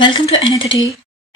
Welcome to another day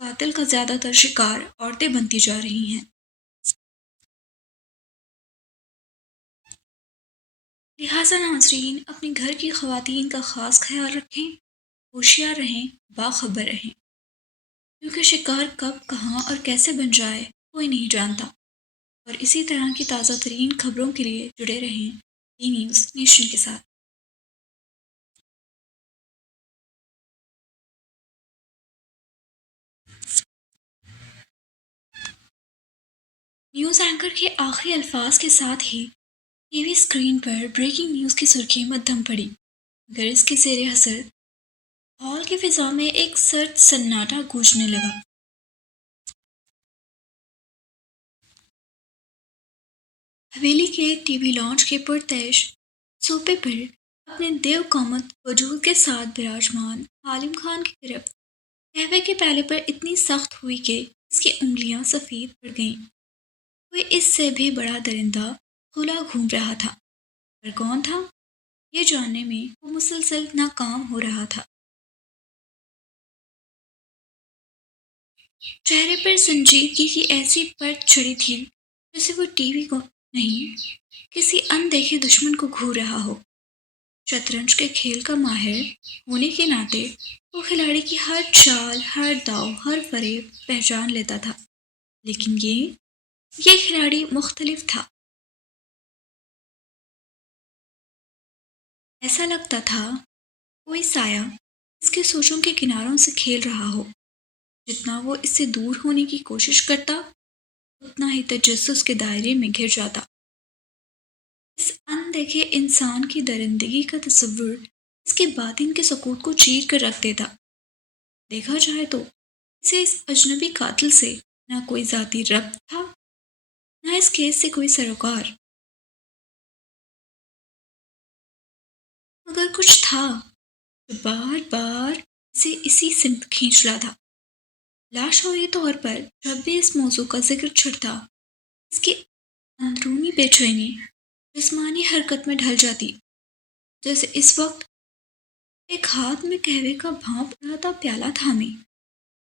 قاتل کا زیادہ تر شکار عورتیں بنتی جا رہی ہیں۔ لہٰذا ناظرین اپنے گھر کی خواتین کا خاص خیال رکھیں، ہوشیار رہیں، باخبر رہیں، کیونکہ شکار کب کہاں اور کیسے بن جائے کوئی نہیں جانتا۔ اور اسی طرح کی تازہ ترین خبروں کے لیے جڑے رہیں ڈی نیوز نیشن کے ساتھ۔ نیوز اینکر کے آخری الفاظ کے ساتھ ہی ٹی وی اسکرین پر بریکنگ نیوز کی سرخی مدھم پڑی، مگر اس کے زیر اثر ہال کی فضا میں ایک سرد سناٹا گونجنے لگا۔ حویلی کے ٹی وی لانچ کے پرتعش صوفے پر اپنے دیو قامت وجود کے ساتھ براجمان عالم خان کی گرفت قہوے کے پیالے پر اتنی سخت ہوئی کہ اس کی انگلیاں سفید پڑ گئیں۔ کوئی اس سے بھی بڑا درندہ کھلا گھوم رہا تھا، پر کون تھا یہ جاننے میں وہ مسلسل ناکام ہو رہا تھا۔ چہرے پر سنجیدگی کی ایسی پرت چڑھی تھی جیسے وہ ٹی وی کو نہیں کسی اندیکھے دشمن کو گھور رہا ہو۔ شطرنج کے کھیل کا ماہر ہونے کے ناطے وہ کھلاڑی کی ہر چال، ہر داؤ، ہر فریب پہچان لیتا تھا، لیکن یہ کھلاڑی مختلف تھا۔ ایسا لگتا تھا کوئی سایہ اس کے سوچوں کے کناروں سے کھیل رہا ہو۔ جتنا وہ اس سے دور ہونے کی کوشش کرتا اتنا ہی تجسس کے دائرے میں گھر جاتا۔ اس اندیکھے انسان کی درندگی کا تصور اس کے باطن کے سکوت کو چیر کر رکھ دیتا۔ دیکھا جائے تو اسے اس اجنبی قاتل سے نہ کوئی ذاتی ربط تھا، نہ اس کیس سے کوئی سروکار، مگر کچھ تھا جو بار بار اسے اسی سمت کھینچ رہا تھا۔ لاشعوری طور پر جب بھی اس موضوع کا ذکر چھڑتا، اس کی اندرونی بے چینی جسمانی حرکت میں ڈھل جاتی، جیسے اس وقت ایک ہاتھ میں قہوے کا بھانپ اڑاتا پیالہ تھامے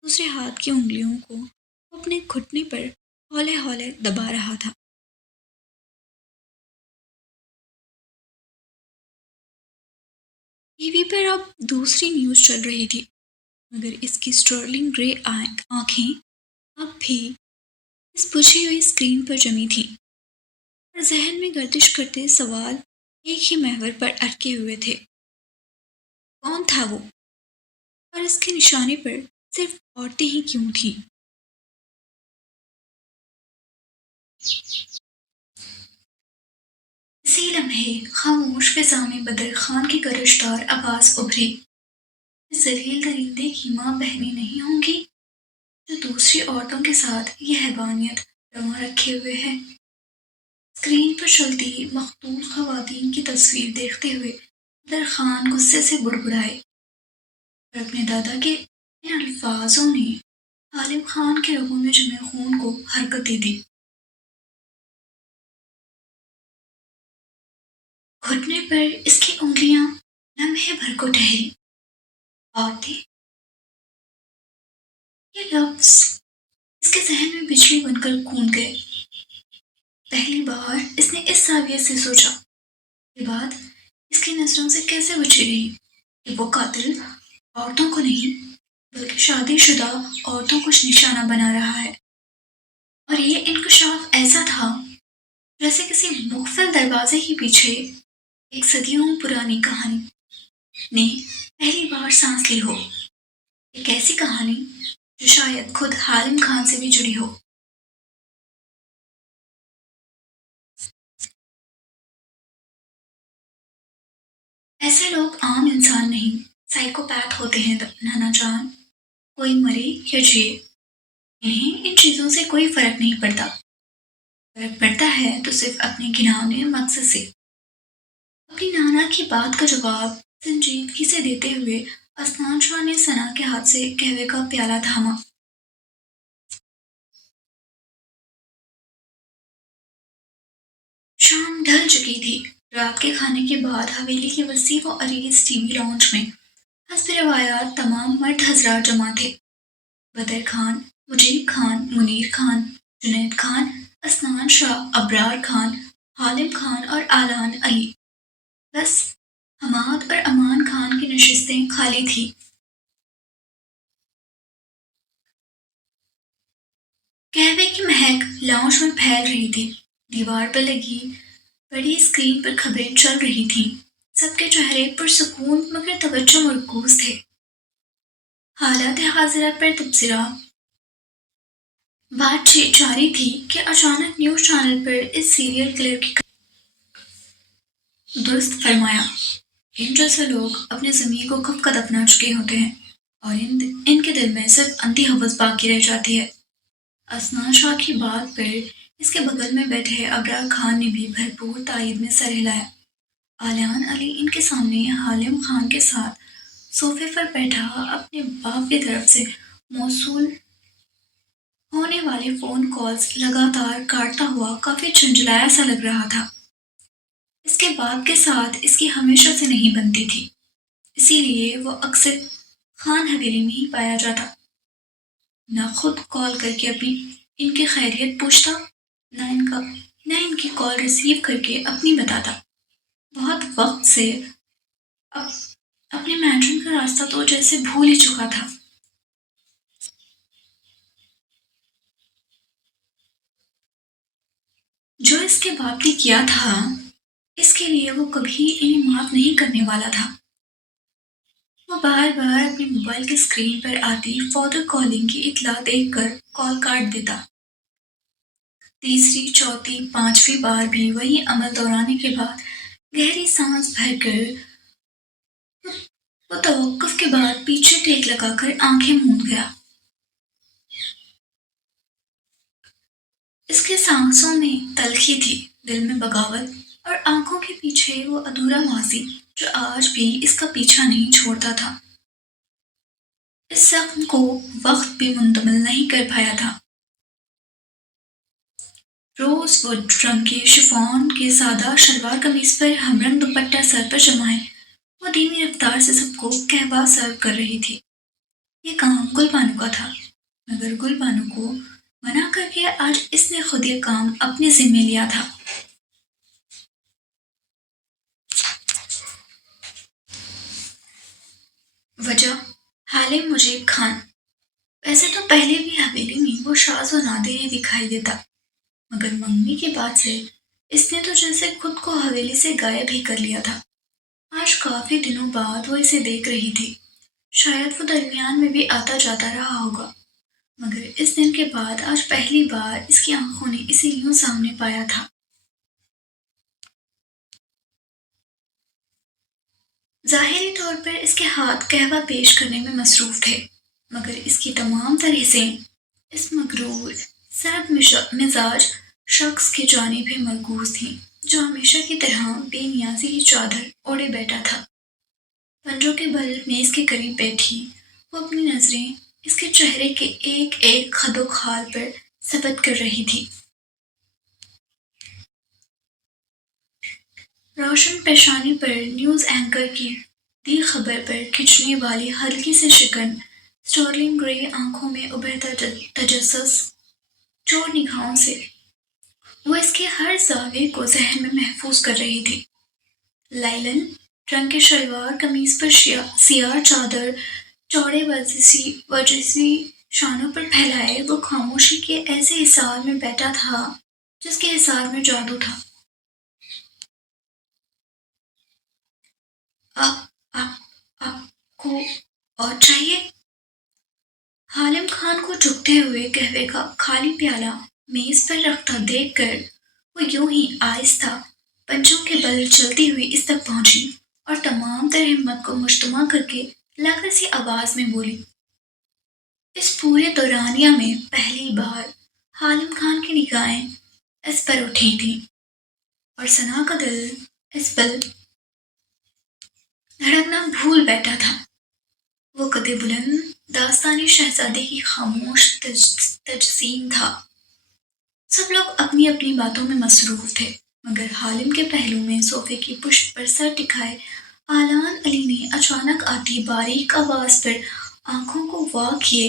دوسرے ہاتھ کی انگلیوں کو وہ اپنے گھٹنے پر ہولے ہولے دبا رہا تھا۔ ٹی وی پر اب دوسری نیوز چل رہی تھی، مگر اس کی اسٹرلنگ گرے آنکھیں اب بھی اس بجھی ہوئی اسکرین پر جمی تھیں، اور ذہن میں گردش کرتے سوال ایک ہی محور پر اٹکے ہوئے تھے۔ کون تھا وہ؟ اور اس کے نشانے پر صرف عورتیں ہی کیوں تھیں؟ اسی لمحے خاموش فضا میں بدر خان کی گرجدار آواز ابھری، اس ذلیل درندے کی ماں بہنیں نہیں ہوں گی جو دوسری عورتوں کے ساتھ یہ حیوانیت رواں رکھے ہوئے ہے۔ اسکرین پر چلتی مقتول خواتین کی تصویر دیکھتے ہوئے بدر خان غصے سے بڑبڑائے، اور اپنے دادا کے ان الفاظوں نے عالم خان کے رگوں میں جمے خون کو حرکت دے دی۔ گھٹنے پر اس کی انگلیاں لمحے بھر کو ٹھہری۔ عورتیں، یہ لفظ اس کے ذہن میں بجلی بن کر گونج گئے۔ پہلی بار اس نے اس زاویے سے سوچا۔ یہ بات اس کی نظروں سے کیسے بچی رہی کہ وہ قاتل عورتوں کو نہیں بلکہ شادی شدہ عورتوں کو نشانہ بنا رہا ہے، اور یہ انکشاف ایسا تھا جیسے کسی مقفل دروازے کے پیچھے ایک صدیوں پرانی کہانی نے پہلی بار سانس لی ہو، ایک ایسی کہانی جو شاید خود عالم خان سے بھی جڑی ہو۔ ایسے لوگ عام انسان نہیں، سائیکوپیتھ ہوتے ہیں نانا جان، کوئی مرے یا جیے، انہیں ان چیزوں سے کوئی فرق نہیں پڑتا۔ فرق پڑتا ہے تو صرف اپنے گھناؤنے مقصد سے۔ اپنی نانا کی بات کا جواب سنجیدگی سے دیتے ہوئے اسنان شاہ نے ثنا کے ہاتھ سے قہوے کا پیالہ تھاما۔ شام ڈھل چکی تھی۔ رات کے کھانے کے بعد حویلی کے وسیع و عریض ٹی وی لانچ میں حسب روایات تمام مرد حضرات جمع تھے۔ بدر خان، مجیب خان، منیر خان، جنید خان، اسنان شاہ، ابرار خان، حالم خان اور آلان علی. بس حماد اور امان خان کی نشستیں خالی تھیں. قہوے کی مہک لاؤنج میں پھیل رہی تھی. دیوار پر لگی بڑی اسکرین پر خبریں چل رہی تھیں. سب کے چہرے پرسکون مگر توجہ مرکوز تھے. حالات حاضرہ پر تبصرہ. بات چیت جاری تھی کہ اچانک نیوز چینل پر اس سیریل کلر کی درست فرمایا. ان جیسے لوگ اپنے زمین کو کب کا دفنا چکے ہوتے ہیں اور ان کے دل میں صرف اندھی ہوس باقی رہ جاتی ہے. اسنان شاہ کی بات پر اس کے بغل میں بیٹھے ابرار خان نے بھی بھرپور تائید میں سر ہلایا. آلیان علی ان کے سامنے حالم خان کے ساتھ صوفے پر بیٹھا اپنے باپ کی طرف سے موصول ہونے والے فون کالز لگاتار کاٹتا ہوا کافی جھنجھلایا سا لگ رہا تھا. اس کے باپ کے ساتھ اس کی ہمیشہ سے نہیں بنتی تھی، اسی لیے وہ اکثر خان حویلی میں ہی پایا جاتا. نہ خود کال کر کے ان کی خیریت پوچھتا، نہ ان کی کال ریسیو کر کے اپنی بتاتا. بہت وقت سے اپنے مینشن کا راستہ تو جیسے بھول ہی چکا تھا. جو اس کے باپ نے کیا تھا اس کے لیے وہ کبھی انہیں معاف نہیں کرنے والا تھا. وہ بار بار اپنے موبائل کی اسکرین پر آتی فادر کالنگ کی اطلاع دیکھ کر کال کاٹ دیتا. تیسری، چوتھی، پانچویں بار بھی وہی عمل دہرانے کے بعد گہری سانس بھر کر وہ توقف کے بعد پیچھے ٹیک لگا کر آنکھیں موند گیا. اس کے سانسوں میں تلخی تھی، دل میں بغاوت، اور آنکھوں کے پیچھے وہ ادھورا ماضی جو آج بھی اس کا پیچھا نہیں چھوڑتا تھا. اس زخم کو وقت بھی منتمل نہیں کر پایا تھا. روز ووڈ رنگ کے شفون کے سادہ شلوار قمیص پر ہمرنگ دوپٹہ سر پر جمائے وہ دھیمی رفتار سے سب کو قہوہ سرو کر رہی تھی. یہ کام گل بانو کا تھا، مگر گل بانو کو منع کر کے آج اس نے خود یہ کام اپنے ذمے لیا تھا. وجہ حالم مجیب خان. ویسے تو پہلے بھی حویلی میں وہ شاذ و نادر ہی دکھائی دیتا، مگر منگنی کے بعد سے اس نے تو جیسے خود کو حویلی سے غائب ہی کر لیا تھا. آج کافی دنوں بعد وہ اسے دیکھ رہی تھی. شاید وہ درمیان میں بھی آتا جاتا رہا ہوگا، مگر اس دن کے بعد آج پہلی بار اس کی آنکھوں نے اسے یوں سامنے پایا تھا. ظاہری طور پر اس کے ہاتھ قہوہ پیش کرنے میں مصروف تھے، مگر اس کی تمام تر حسیں اس مغرور سرد مزاج شخص کی جانب ہی مرکوز تھیں جو ہمیشہ کی طرح بے نیازی کی چادر اوڑھے بیٹھا تھا. پنجوں کے بل میز کے قریب بیٹھی وہ اپنی نظریں اس کے چہرے کے ایک ایک خد و خال پر ثبت کر رہی تھی. روشن پیشانی پر نیوز اینکر کی دی خبر پر کھنچنے والی ہلکی سی شکن، سٹرلنگ گرے آنکھوں میں ابھرتا تجسس، چور نگاہوں سے وہ اس کے ہر زاویے کو ذہن میں محفوظ کر رہی تھی. لائلن رنگ کے شلوار قمیص پر سیاہ چادر چوڑے ورزشی شانوں پر پھیلائے وہ خاموشی کے ایسے حصار میں بیٹھا تھا جس کے حصار میں جادو تھا. آپ کو اور چاہیے؟ حالم خان کو جھکتے ہوئے قہوے کا خالی پیالہ میز پر رکھتا دیکھ کر وہ یوں ہی آہستہ پنجوں کے بل چلتی ہوئی اس تک پہنچی اور تمام تر ہمت کو مجتمع کر کے لاغر سی آواز میں بولی. اس پورے دورانیہ میں پہلی بار حالم خان کی نگاہیں اس پر اٹھی تھیں اور ثنا کا دل اس پل دھڑکنا بھول بیٹھا تھا. وہ قد بلند داستانی شہزادے کی خاموش تجسیم تھا. سب لوگ اپنی اپنی باتوں میں مصروف تھے، مگر حالم کے پہلو میں صوفے کی پشت پر سر ٹکائے آلان علی نے اچانک آتی باریک آواز پر آنکھوں کو وا کیے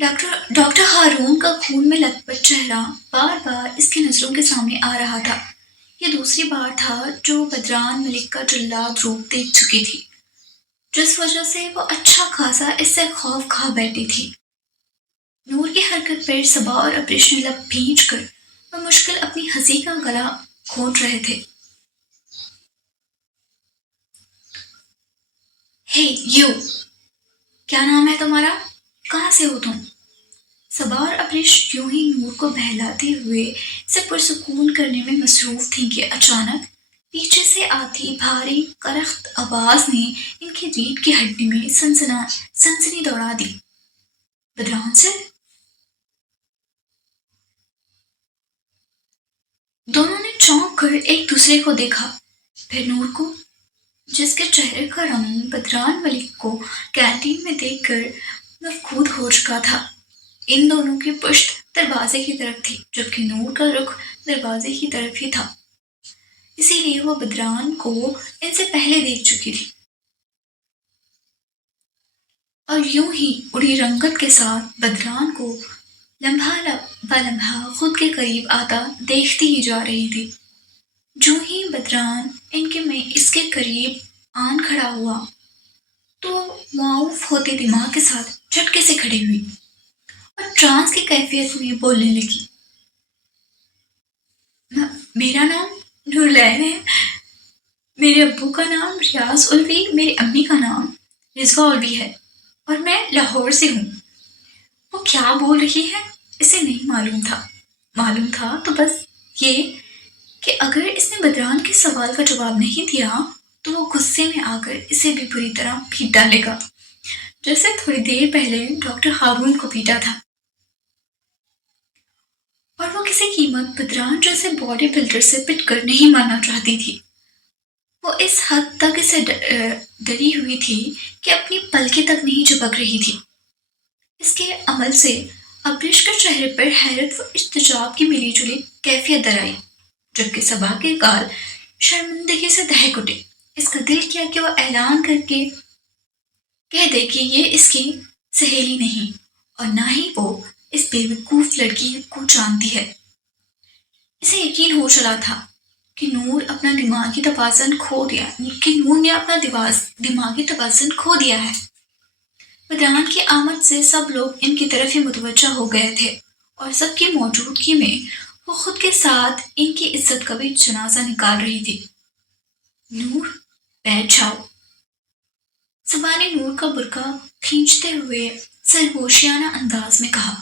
ڈاکٹر ہارون کا خون میں لت پت چہرہ بار بار اس کی نظروں کے سامنے آ رہا تھا۔ یہ دوسری بار تھا جو بدران ملک کا جلاد روپ دیکھ چکی تھی، جس وجہ سے وہ اچھا خاصا اس سے خوف کھا بیٹھی تھی۔ نور کی حرکت پر صبا اور ابریش نے لب بھینچ کر بمشکل اپنی ہنسی کا گلا گھونٹ رہے تھے۔ ہے یو، کیا نام ہے تمہارا؟ کہاں سے ہو تم؟ صبا اور ابریش یوں ہی نور کو بہلاتے ہوئے اسے پرسکون کرنے میں مصروف تھیں کہ اچانک پیچھے سے آتی بھاری کرخت آواز نے ان کی ریڑھ کی ہڈی میں سنسنی دوڑا دی۔ بدران سے؟ دونوں نے چونک کر ایک دوسرے کو دیکھا، پھر نور کو، جس کے چہرے کا رنگ بدران ملک کو کینٹین میں دیکھ کر مفقود ہو چکا تھا۔ ان دونوں کی پشت دروازے کی طرف تھی، جبکہ نور کا رخ دروازے کی طرف ہی تھا، اسی لیے وہ بدران کو ان سے پہلے دیکھ چکی تھی، اور یوں ہی اڑی رنگت کے ساتھ بدران کو لمحہ بلمحہ خود کے قریب آتا دیکھتی ہی جا رہی تھی۔ جو ہی بدران میں اس کے قریب آن کھڑا ہوا تو معاوف ہوتے دماغ کے ساتھ جھٹکے سے کھڑی ہوئی اور ٹرانس کی کیفیت میں بولنے لگی۔ میرا نام نورلین ہے، میرے ابو کا نام ریاض الوی، میری امی کا نام رضوہ الوی ہے، اور میں لاہور سے ہوں۔ وہ کیا بول رہی ہے اسے نہیں معلوم تھا، معلوم تھا تو بس یہ کہ اگر اس نے بدران کے سوال کا جواب نہیں دیا تو وہ غصے میں آ کر اسے بھی بری طرح پیٹ ڈالے گا، جیسے تھوڑی دیر پہلے ڈاکٹر ہارون کو پیٹا تھا۔ اور وہ کسی قیمت بدران جیسے باڈی بلڈر سے پٹ کر نہیں مارنا چاہتی تھی۔ وہ اس حد تک اسے ڈری ہوئی تھی کہ اپنی پلکیں تک نہیں چپک رہی تھی۔ اس کے عمل سے ابریش کے چہرے پر حیرت و اضطراب کی ملی جلی کیفیت در آئی، جبکہ صبا کے گال شرمندگی سے دہک اٹھے۔ اس کا دل کیا کہ وہ اعلان کر کے کہہ دے کہ یہ اس کی سہیلی نہیں، اور نہ ہی وہ اس بیوقوف لڑکی کو جانتی ہے۔ اسے یقین ہو چلا تھا کہ نور نے اپنا دماغی توازن کھو دیا ہے۔ بدران کی آمد سے سب لوگ ان کی طرف ہی متوجہ ہو گئے تھے، اور سب کی موجودگی میں وہ خود کے ساتھ ان کی عزت کا بھی جنازہ نکال رہی تھی۔ نور، بیٹھ جاؤ، صبا نے نور کا برقع کھینچتے ہوئے سرگوشیانہ انداز میں کہا،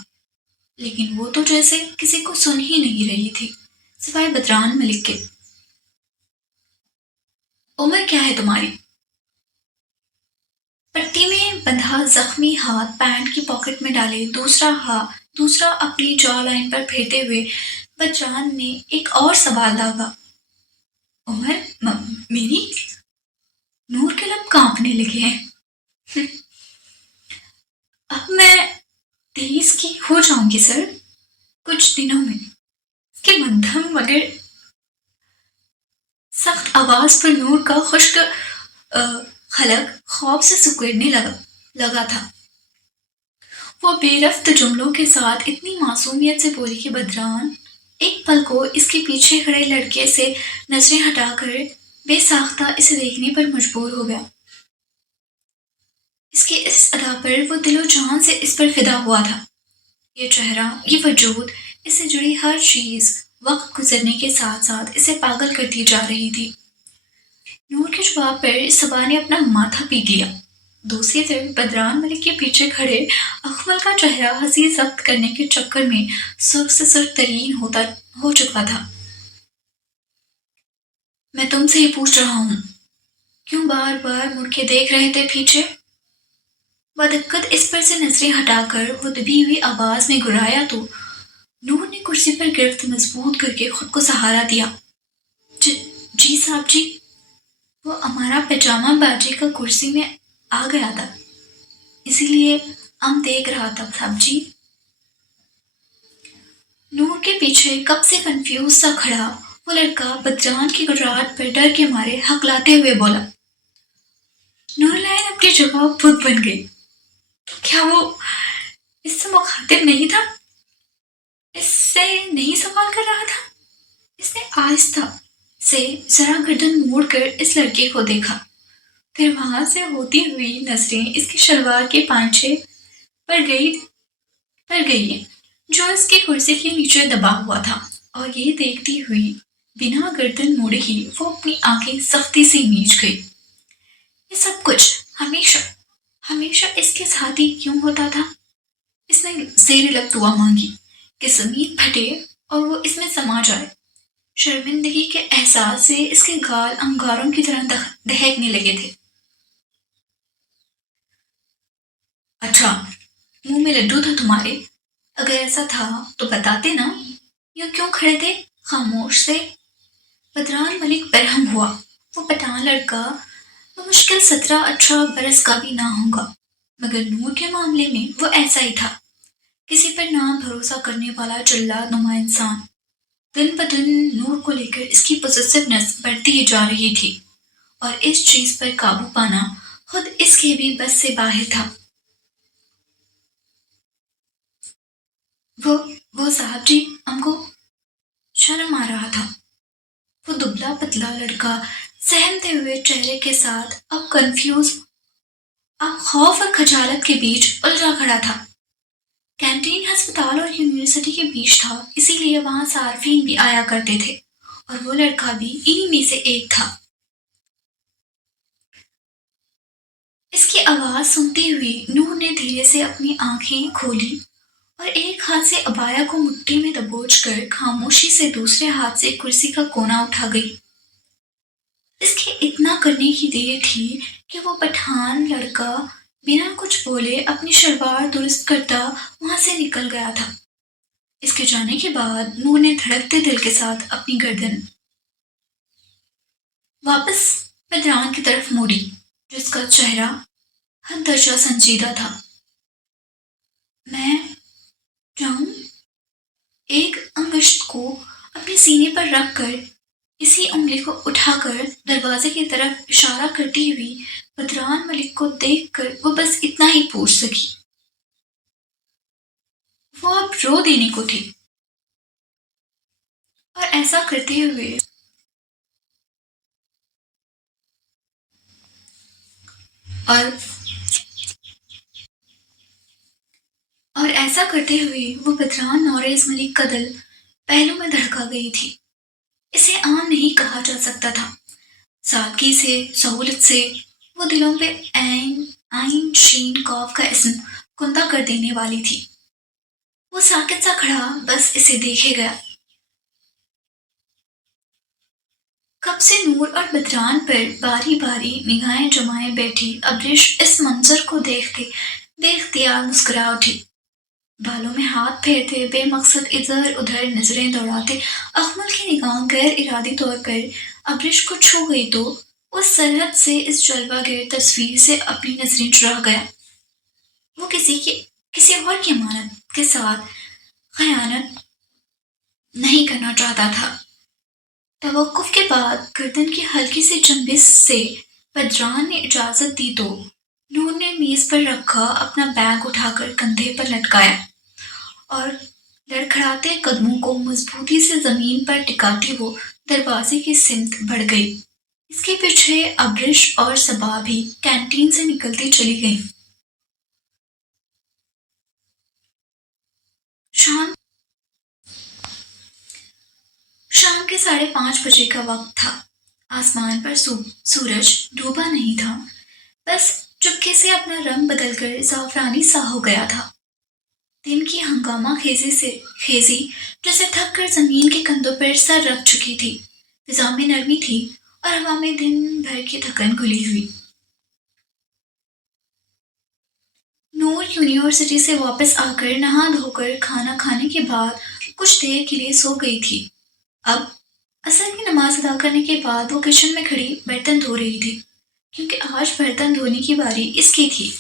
لیکن وہ تو جیسے کسی کو سن ہی نہیں رہی تھی سوائے بدران ملک کے۔ عمر کیا ہے تمہاری؟ پٹی میں بندھا زخمی ہاتھ پینٹ کی پاکٹ میں ڈالے دوسرا اپنی جا لائن پر پھیرتے ہوئے بدران نے ایک اور سوال داغا۔ عمر میری؟ نور کے لب کانپنے لگے ہیں۔ اب میں 23 کی ہو جاؤں گی سر، کچھ دنوں میں۔ اس کے مدھم مگر سخت آواز پر نور کا خشک خلق خوف سے سکڑنے لگا تھا۔ وہ بے رفت جملوں کے ساتھ اتنی معصومیت سے بولی کہ بدران ایک پل کو اس کے پیچھے کھڑے لڑکے سے نظریں ہٹا کر بے ساختہ اسے دیکھنے پر مجبور ہو گیا۔ اس کے اس ادا پر وہ دل و جان سے اس پر فدا ہوا تھا۔ یہ چہرہ، یہ وجود، اس سے جڑی ہر چیز وقت گزرنے کے ساتھ ساتھ اسے پاگل کرتی جا رہی تھی۔ نور کے جواب پر صبا نے اپنا ماتھا پیٹ لیا۔ دوسری طرف بدران ملک کے پیچھے کھڑے اخمل کا چہرہ ہنسی ضبط کرنے کے چکر میں سرخ سے سرخ ترین ہو چکا تھا۔ میں تم سے ہی پوچھ رہا ہوں، کیوں بار بار مڑ کے دیکھ رہے تھے پیچھے؟ بدقت اس پر سے نظریں ہٹا کر وہ دبی ہوئی آواز میں گرایا تو نور نے کرسی پر گرفت مضبوط کر کے خود کو سہارا دیا۔ جی صاحب جی، وہ ہمارا پجامہ باجی کا کرسی میں آ گیا تھا، اسی لیے ہم دیکھ رہا تھا صاحب جی۔ نور کے پیچھے کب سے کنفیوز سا کھڑا وہ لڑکا بدران کی گڑراہٹ پر ڈر کے مارے ہکلاتے ہوئے بولا۔ نورلین اپنی جگہ بت بن گئی۔ کیا وہ اس سے مخاطب نہیں تھا، اس سے نہیں سوال کر رہا تھا۔ اس نے آہستہ سے ذرا گردن موڑ کر اس لڑکے کو دیکھا، پھر وہاں سے ہوتی ہوئی نظریں اس کی شلوار کے پانچے پر گئی پر گئی جو اس کی کرسی کے نیچے دبا ہوا تھا، اور یہ دیکھتی ہوئی بنا گردن موڑے ہی وہ اپنی آنکھیں سختی سے میچ گئی۔ یہ سب کچھ ہمیشہ ہمیشہ اس کے ساتھ ہی کیوں ہوتا تھا؟ اس نے زیر لب دعا مانگی کہ زمین پھٹے اور وہ اس میں سما جائے۔ شرمندگی کے احساس سے اس کے گال انگاروں کی طرح دہکنے لگے تھے۔ اچھا، منہ میں لڈو تھا تمہارے؟ اگر ایسا تھا تو بتاتے نا، یوں کیوں کھڑے تھے خاموش سے؟ بدران ملک برہم ہوا۔ وہ پٹھان لڑکا وہ مشکل 17-18 برس کا بھی نہ ہوگا، مگر نور کے معاملے میں وہ ایسا ہی تھا، کسی پر نہ بھروسہ کرنے والا جلاد نما انسان۔ دن بدن نور کو لے کر اس کی پوزیسونیس بڑھتی ہی جا رہی تھی، اور اس چیز پر قابو پانا خود اس کے بھی بس سے باہر تھا۔ وہ وہ صاحب جی، ہم کو شرم آ رہا تھا۔ وہ دبلا پتلا لڑکا سہمتے ہوئے چہرے کے ساتھ اب خوف اور خجالت کے بیچ الجھا کھڑا تھا۔ کینٹین ہسپتال اور یونیورسٹی کے بیچ تھا، اسی لیے وہاں صارفین بھی آیا کرتے تھے، اور وہ لڑکا بھی انہی میں سے ایک تھا۔ اس کی آواز سنتی ہوئی نور نے دھیرے سے اپنی آنکھیں کھولی اور ایک ہاتھ سے عبایا کو مٹھی میں دبوچ کر خاموشی سے دوسرے ہاتھ سے کرسی کا کونا اٹھا گئی۔ اس کے اتنا کرنے کی دیر تھی کہ وہ پٹھان لڑکا بنا کچھ بولے اپنی شلوار درست کرتا وہاں سے نکل گیا تھا۔ اس کے جانے کے بعد نور نے دھڑکتے دل کے ساتھ اپنی گردن واپس بدران کی طرف موڑی، جس کا چہرہ حد درجہ سنجیدہ تھا۔ میں جاؤں؟ ایک انگشت کو اپنے سینے پر رکھ کر اسی انگلی کو اٹھا کر دروازے کی طرف اشارہ کرتی ہوئی بدران ملک کو دیکھ کر وہ بس اتنا ہی پوچھ سکی۔ وہ اب رو دینے کو تھی، اور ایسا کرتے ہوئے اور اور ایسا کرتے ہوئے وہ بدران نوریز ملک کا دل پہلو میں دھڑکا گئی تھی۔ اسے عام نہیں کہا جا سکتا تھا۔ سادگی سے، سہولت سے وہ دلوں پہ عین شین قاف کا اسم کندہ کر دینے والی تھی۔ وہ ساکت سا کھڑا بس اسے دیکھے گیا۔ کب سے نور اور بدران پر باری باری نگاہیں جمائے بیٹھی ابرش اس منظر کو دیکھتے بے اختیار مسکرا اٹھی۔ بالوں میں ہاتھ پھیرتے، بے مقصد ادھر ادھر نظریں دوڑاتے اخمل کی نگاہ غیر ارادی طور پر ابرش کو چھو گئی تو وہ سرحد سے اس جلوہ گر تصویر سے اپنی نظریں چرا گیا۔ وہ کسی اور کی امانت کے ساتھ خیانت نہیں کرنا چاہتا تھا۔ توقف کے بعد گردن کی ہلکی سی جنبش سے بدران نے اجازت دی تو نور نے میز پر رکھا اپنا بیگ اٹھا کر کندھے پر لٹکایا، اور لڑکھڑاتے قدموں کو مضبوطی سے زمین پر ٹکاتی وہ دروازے کی سمت بڑھ گئی۔ اس کے پیچھے ابرش اور صبا بھی کینٹین سے نکلتی چلی گئیں۔ شام شام کے 5:30 بجے کا وقت تھا۔ آسمان پر سورج ڈوبا نہیں تھا، بس چپکے سے اپنا رنگ بدل کر زعفرانی سا ہو گیا تھا۔ دن کی ہنگامہ خیزی جیسے تھک کر زمین کے کندھوں پر سر رکھ چکی تھی۔ فضا میں نرمی تھی اور ہوا میں دن بھر کی تھکن گھلی ہوئی۔ نور یونیورسٹی سے واپس آ کر نہا دھو کر کھانا کھانے کے بعد کچھ دیر کے لیے سو گئی تھی۔ اب عصر کی نماز ادا کرنے کے بعد وہ کچن میں کھڑی برتن دھو رہی تھی، کیونکہ آج برتن دھونے کی باری اس کی تھی۔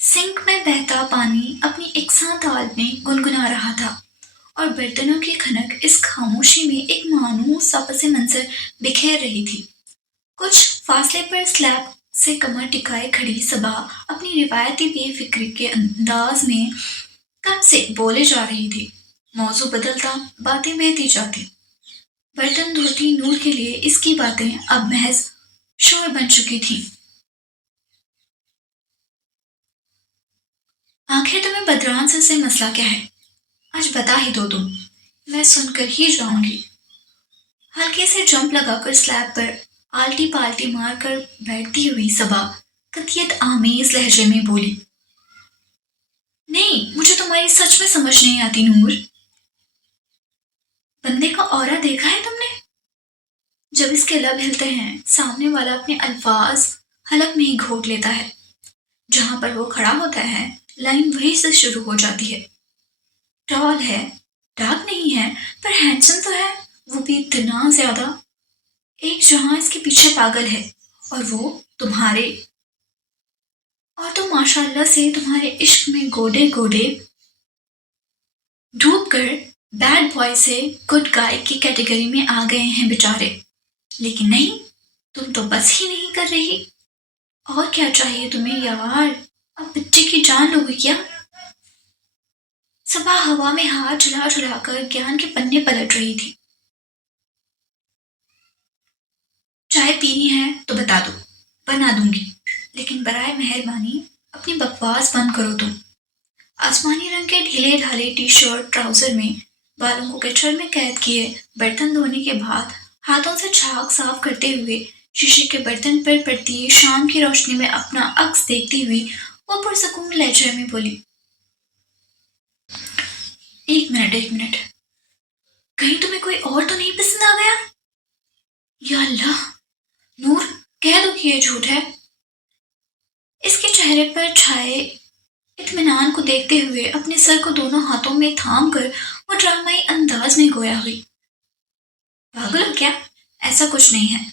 سنک میں بہتا پانی اپنی یکساں تال میں گنگنا رہا تھا، اور برتنوں کی کھنک اس خاموشی میں ایک مانوس سا پس منظر بکھیر رہی تھی۔ کچھ فاصلے پر سلیب سے کمر ٹکائے کھڑی صبا اپنی روایتی بے فکری کے انداز میں کب سے بولے جا رہی تھی۔ موضوع بدلتا، باتیں بہتی جاتی۔ برتن دھوتی نور کے لیے اس کی باتیں اب محض شور بن چکی تھیں۔ آخر تمہیں بدران سے مسئلہ کیا ہے؟ آج بتا ہی دو تم، میں سن کر ہی جاؤں گی۔ ہلکے سے جمپ لگا کر سلیب پر آلٹی پالٹی مار کر بیٹھتی ہوئی صبا قطعیت آمیز لہجے میں بولی، نہیں مجھے تمہاری سچ میں سمجھ نہیں آتی نور۔ بندے کا اورا دیکھا ہے تم نے؟ جب اس کے لب ہلتے ہیں سامنے والا اپنے الفاظ حلق میں ہی گھونٹ لیتا ہے۔ جہاں پر وہ کھڑا ہوتا ہے لائن وہیں سے شروع ہو جاتی ہے۔ ٹال ہے، ڈاک نہیں ہے، پر ہینڈسم تو ہے، وہ بھی اتنا زیادہ۔ ایک جہاں اس کے پیچھے پاگل ہے، اور وہ تمہارے، اور تم ماشاء اللہ سے تمہارے عشق میں گوڈے گوڈے ڈوب کر بیڈ بوائے سے گڈ گائے کی کیٹیگری میں آ گئے ہیں بیچارے۔ لیکن نہیں، تم تو بس ہی نہیں کر رہی۔ اور کیا چاہیے تمہیں یار، اب بچے کی جان لوگی کیا؟ صبا ہوا میں ہاتھ جھلا جھلا کر گیان کے پنے پلٹ رہی تھی۔ چائے پینی ہے تو بتا دو، بنا دوں گی، لیکن برائے مہربانی اپنی بکواس بند کرو تم۔ آسمانی رنگ کے ڈھیلے ڈھالے ٹی شرٹ ٹراؤزر میں بالوں کو کچڑ میں قید کیے برتن دھونے کے بعد ہاتھوں سے جھاگ صاف کرتے ہوئے شیشے کے برتن پر پڑتی شام کی روشنی میں اپنا عکس دیکھتی ہوئی وہ پرسکون لہجے میں بولی، ایک منٹ، کہیں تمہیں کوئی اور تو نہیں پسند آ گیا؟ یا اللہ نور، کہہ دو کہ یہ جھوٹ ہے۔ اس کے چہرے پر چھائے اطمینان کو دیکھتے ہوئے اپنے سر کو دونوں ہاتھوں میں تھام کر وہ ڈرامائی انداز میں گویا ہوئی، پاگل ہو کیا؟ ایسا کچھ نہیں ہے۔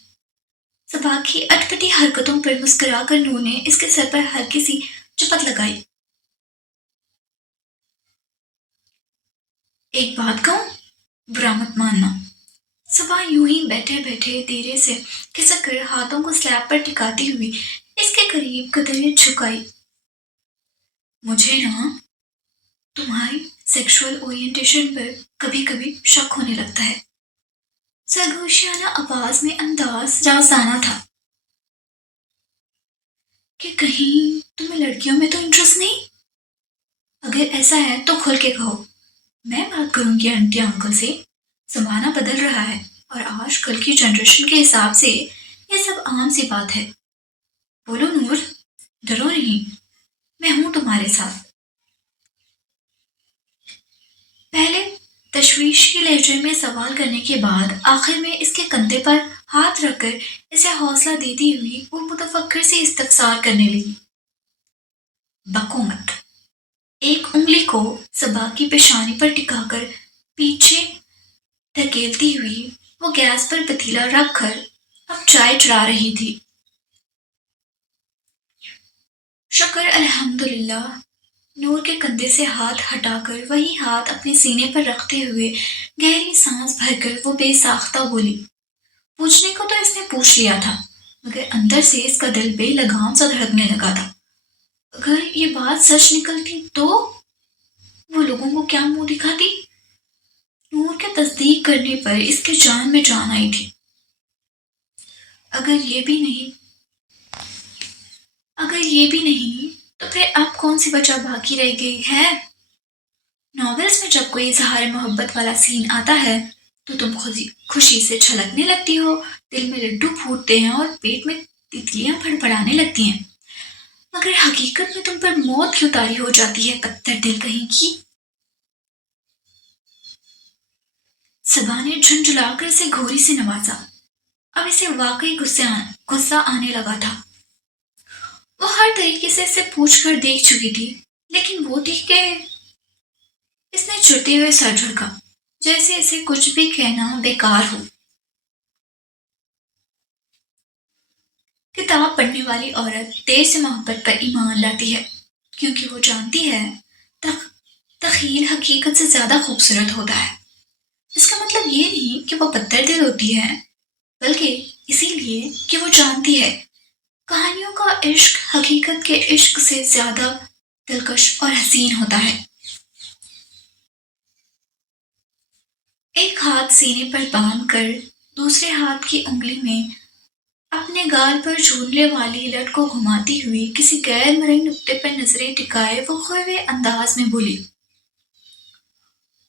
صبا کی اٹپٹی حرکتوں پر مسکرا کر نور نے اس کے سر پر ہلکی سی چپت لگائی۔ ایک بات کہوں، برا مت ماننا۔ صبا یوں ہی بیٹھے بیٹھے دھیرے سے کھسک کر ہاتھوں کو سلیب پر ٹکاتی ہوئی اس کے قریب قدرے جھکائی، مجھے نا تمہاری سیکشول اورینٹیشن پر کبھی کبھی شک ہونے لگتا ہے۔ سرگوشیانہ آواز میں انداز رازدانہ تھا کہ کہیں تمہیں لڑکیوں میں تو انٹرسٹ نہیں؟ اگر ایسا ہے تو کھل کے کہو، میں بات کروں گی آنٹی انکل سے۔ زمانہ بدل رہا ہے اور آج کل کی جنریشن کے حساب سے یہ سب عام سی بات ہے۔ بولو نور، ڈرو نہیں، میں ہوں تمہارے ساتھ۔ پہلے تشویشی لہجے میں سوال کرنے کے بعد آخر میں اس کے کندھے پر ہاتھ رکھ کر اسے حوصلہ دیتی ہوئی وہ متفکر سے استفسار کرنے لگی، بکو مت۔ ایک انگلی کو صبا کی پیشانی پر ٹکا کر پیچھے دھکیلتی ہوئی وہ گیس پر پتیلا رکھ کر اب چائے چڑھا رہی تھی۔ شکر الحمدللہ۔ نور کے کندھے سے ہاتھ ہٹا کر وہی ہاتھ اپنے سینے پر رکھتے ہوئے گہری سانس بھر کر وہ بے ساختہ بولی، پوچھنے کو تو اس نے پوچھ لیا تھا، مگر اندر سے اس کا دل بے لگام سا دھڑکنے لگا تھا۔ اگر یہ بات سچ نکلتی تو وہ لوگوں کو کیا منہ دکھاتی؟ نور کے تصدیق کرنے پر اس کے جان میں جان آئی تھی۔ اگر یہ بھی نہیں تو پھر اب کون سی وجہ باقی رہ گئی ہے؟ ناولز میں جب کوئی اظہار محبت والا سین آتا ہے تو تم خوشی سے چھلکنے لگتی ہو، دل میں لڈو پھوٹتے ہیں اور پیٹ میں تتلیاں پھڑپڑانے لگتی ہیں، مگر حقیقت میں تم پر موت کیوں طاری ہو جاتی ہے، پتھر دل کہیں کی؟ صبا نے جھنجھلا کر اسے گھوری سے نوازا۔ اب اسے واقعی غصہ آنے لگا تھا۔ وہ ہر طریقے سے اسے پوچھ کر دیکھ چکی تھی، لیکن وہ تھی کہ اس نے چڑھتے ہوئے سر جھٹکا، جیسے اسے کچھ بھی کہنا بیکار ہو۔ کتاب پڑھنے والی عورت دیر سے محبت پر ایمان لاتی ہے، کیونکہ وہ جانتی ہے تخیل حقیقت سے زیادہ خوبصورت ہوتا ہے۔ اس کا مطلب یہ نہیں کہ وہ پتھر دل ہوتی ہے، بلکہ اسی لیے کہ وہ جانتی ہے کہانیوں کا عشق حقیقت کے عشق سے زیادہ دلکش اور حسین ہوتا ہے۔ ایک ہاتھ سینے پر باندھ کر دوسرے ہاتھ کی انگلی میں اپنے گال پر جھولنے والی لٹ کو گھماتی ہوئی کسی غیر مرئی نقطے پر نظریں ٹکائے وہ خوبے انداز میں بولی،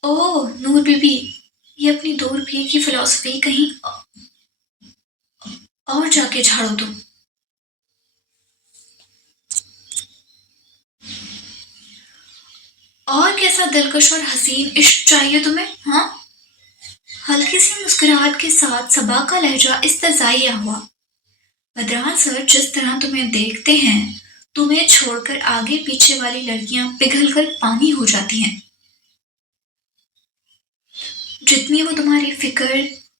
او نور بی بی، یہ اپنی دور پیر کی فلسفی کہیں اور جا کے جھاڑو تم۔ اور کیسا دلکش اور حسین عشق چاہیے تمہیں ہاں؟ ہلکی سی مسکراہٹ کے ساتھ صبا کا لہجہ استزائیہ ہوا۔ بدران سر جس طرح تمہیں دیکھتے ہیں تمہیں چھوڑ کر آگے پیچھے والی لڑکیاں پگھل کر پانی ہو جاتی ہیں۔ جتنی وہ تمہاری فکر،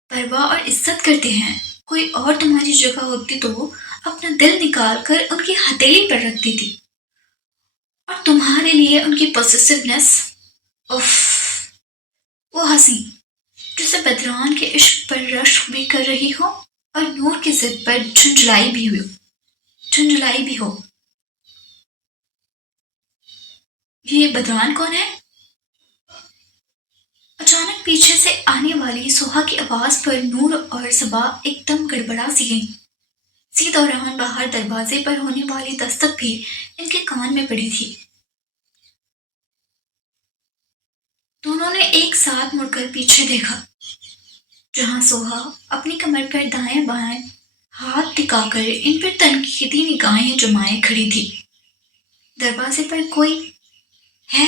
پرواہ اور عزت کرتے ہیں، کوئی اور تمہاری جگہ ہوتی تو اپنا دل نکال کر ان کی ہتھیلی پر رکھتی تھی۔ اور تمہارے لیے ان کی پوسیسونیس، اف، وہ ہنسی جسے بدران کے عشق پر رشک بھی کر رہی ہو اور نور کی ضد پر جھنجھلائی بھی ہو۔ یہ بدران کون ہے؟ اچانک پیچھے سے آنے والی سوہا کی آواز پر نور اور صبا ایک دم گڑبڑا سی گئیں۔ اسی دوران باہر دروازے پر ہونے والی دستک بھی ان کے کان میں پڑی تھی۔ دونوں نے ایک ساتھ مڑ کر پیچھے دیکھا، جہاں سوہا اپنی کمر پر دائیں بائیں ہاتھ ٹکا کر ان پر تنقیدی نگاہیں جمائے کھڑی تھی۔ دروازے پر کوئی ہے؟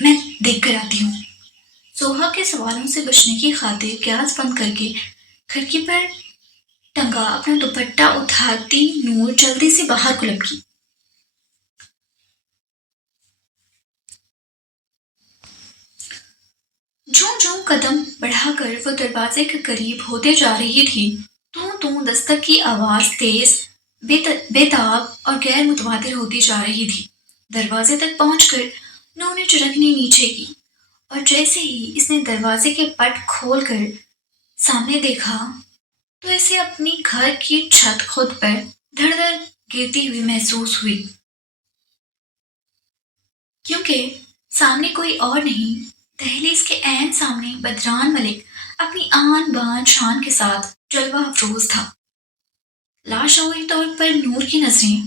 میں دیکھ کر آتی ہوں۔ سوہا کے سوالوں سے بچنے کی خاطر گیس بند کر کے کھڑکی پر ٹنگا اپنا دوپٹہ اٹھاتی نور جلدی سے باہر کو لپکی۔ جوں جوں قدم بڑھا کر وہ دروازے کے قریب ہوتے جا رہی تھی، توں دستک کی آواز تیز، بے تاب اور غیر متواتر ہوتی جا رہی تھی۔ دروازے تک پہنچ کر نور نے چرخنی نیچے کی اور جیسے ہی اس نے دروازے کے پٹ کھول کر سامنے دیکھا تو اسے اپنی گھر کی چھت خود پر دھڑ دھڑ گرتی ہوئی محسوس ہوئی، کیونکہ سامنے کوئی اور نہیں، دہلیز کے عین سامنے بدران ملک اپنی آن بان شان کے ساتھ جلوہ افروز تھا۔ لاشعوری طور پر نور کی نظریں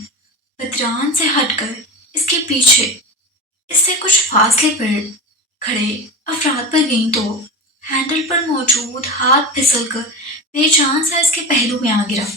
بدران سے ہٹ کر اس کے پیچھے اس سے کچھ فاصلے پر کھڑے افراد پر گئیں تو ہینڈل پر موجود ہاتھ پھسل کر بے جان سا اس کے پہلو میں آ گرا۔